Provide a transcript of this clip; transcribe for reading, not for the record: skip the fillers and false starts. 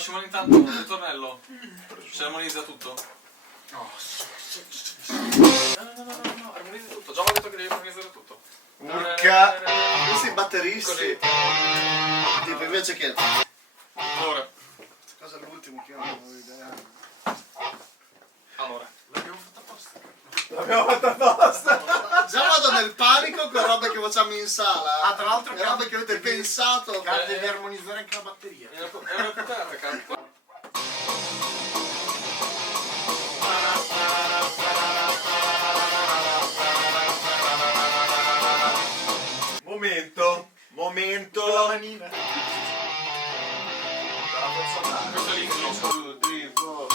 Shimon intanto, il ritornello. Si armonizza tutto. No. No, armonizza tutto. Già mi ha detto che devi armonizzare tutto. Urca! Questi batteristi. Così. Tipo invece che... Allora. Questa cosa è l'ultimo che io non avevo idea. Allora. L'abbiamo fatta apposta. L'abbiamo fatta apposta. Già vado nel panico con robe che facciamo in sala. Ah, tra l'altro le robe che avete pensato. Devi armonizzare anche la batteria. È una puttana, cazzo. Momento. Con la manina. Questo è l'intro.